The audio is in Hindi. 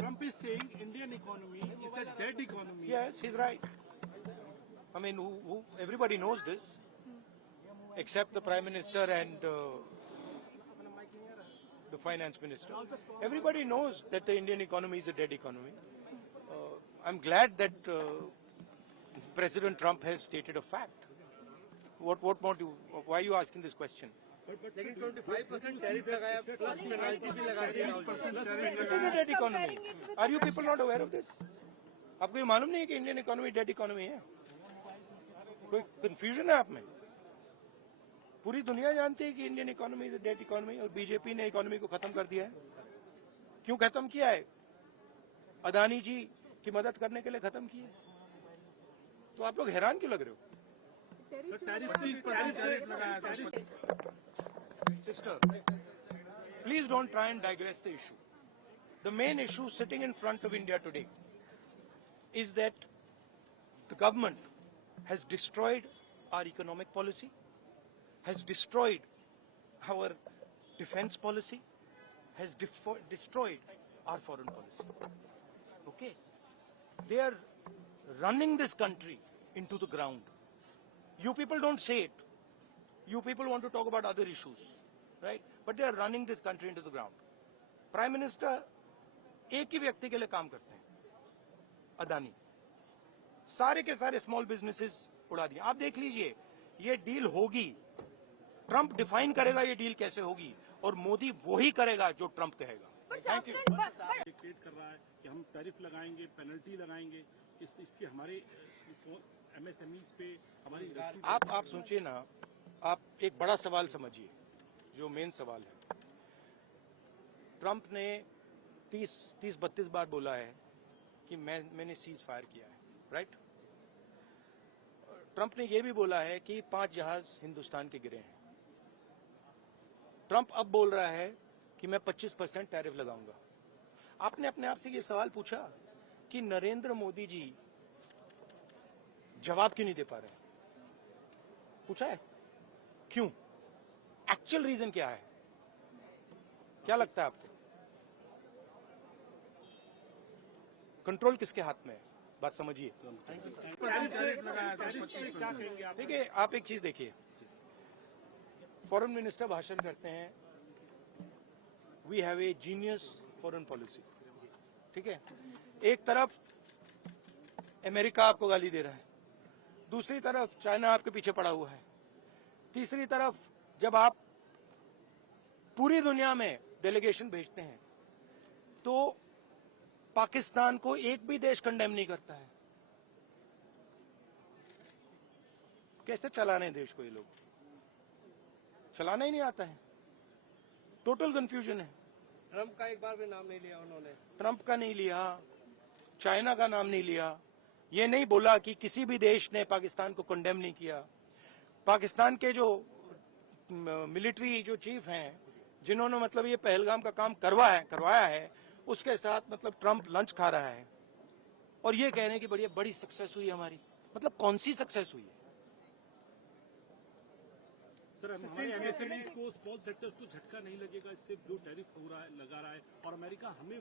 Trump is saying Indian economy is a dead economy. Yes, he's right. I mean, everybody knows this, except the Prime Minister and the Finance Minister. Everybody knows that the Indian economy is a dead economy. I'm glad that President Trump has stated a fact. What more do? Why are you asking this question? लेकिन 25% टैरिफ लगाया प्लस पेनल्टी भी लगा दी। This is a dead economy. Are you people not aware of this? आपको ये मालूम नहीं है कि इंडियन इकोनॉमी डेड इकोनॉमी है? कोई कंफ्यूजन है आप में? पूरी दुनिया जानती है कि Indian economy is dead economy और बीजेपी ने इकोनॉमी को खत्म कर दिया है। क्यों खत्म किया है? अदानी जी की मदद करने के लिए खत्म किया है। तो आप लोग हैरान क्यों लग रहे हो? Sister, please don't try and digress the issue. The main issue sitting in front of India today is that the government has destroyed our economic policy, has destroyed our defense policy, has destroyed our foreign policy. Okay? They are running this country into the ground. You people don't say it. You people want to talk about other issues, right? But they are running this country into the ground. Prime Minister एक ही व्यक्ति के लिए काम करते हैं, अदानी। सारे के सारे स्मॉल बिजनेसेस उड़ा दिए। आप देख लीजिए, ये डील होगी, ट्रंप डिफाइन करेगा ये डील कैसे होगी, और मोदी वही करेगा जो ट्रंप कहेगा। Thank you. डिक्टेट कर रहा है कि हम टैरिफ लगाएंगे, पेनल्टी लगाएंगे, इसके हमारे एमएसएमईज पे हमारी। आप सोचिए ना, आप एक बड़ा सवाल समझिए, जो मेन सवाल है। ट्रंप ने 30-32 बार बोला है कि मैंने सीज फायर किया है, राइट? ट्रंप ने यह भी बोला है कि 5 जहाज हिंदुस्तान के गिरे हैं। ट्रंप अब बोल रहा है कि मैं 25% टैरिफ लगाऊंगा। आपने अपने आप से ये सवाल पूछा कि नरेंद्र मोदी जी जवाब क्यों नहीं दे पा रहे? पूछा है? क्यों? एक्चुअल रीजन क्या है? क्या लगता है आपको? कंट्रोल किसके हाथ में है? बात समझिए। देखिए, आप एक चीज देखिए, फॉरेन मिनिस्टर भाषण करते हैं, we have a genius foreign policy, ठीक है? एक तरफ अमेरिका आपको गाली दे रहा है, दूसरी तरफ चाइना आपके पीछे पड़ा हुआ है, तीसरी तरफ जब आप पूरी दुनिया में डेलीगेशन भेजते हैं तो पाकिस्तान को एक भी देश कंडेम नहीं करता है। कैसे चलाने हैं देश को? ये लोग चलाना ही नहीं आता है। टोटल कंफ्यूजन है। ट्रंप का एक बार भी नाम नहीं लिया उन्होंने। ट्रंप का नहीं लिया, चाइना का नाम नहीं लिया, ये नहीं बोला कि किसी भी देश ने पाकिस्तान को कंडेम नहीं किया। पाकिस्तान के जो मिलिट्री जो चीफ हैं, जिन्होंने मतलब ये पहलगाम का काम करवाया है, उसके साथ मतलब ट्रंप लंच खा रहा है और ये कह रहे हैं कि बड़ी सक्सेस हुई हमारी। मतलब कौन सी सक्सेस हुई है? सर, हमारे एमएसएमईज को, स्मॉल सेक्टर्स को झटका नहीं लगेगा इससे जो टैरिफ हो रहा है, लगा रहा है, और अमेरिका हमें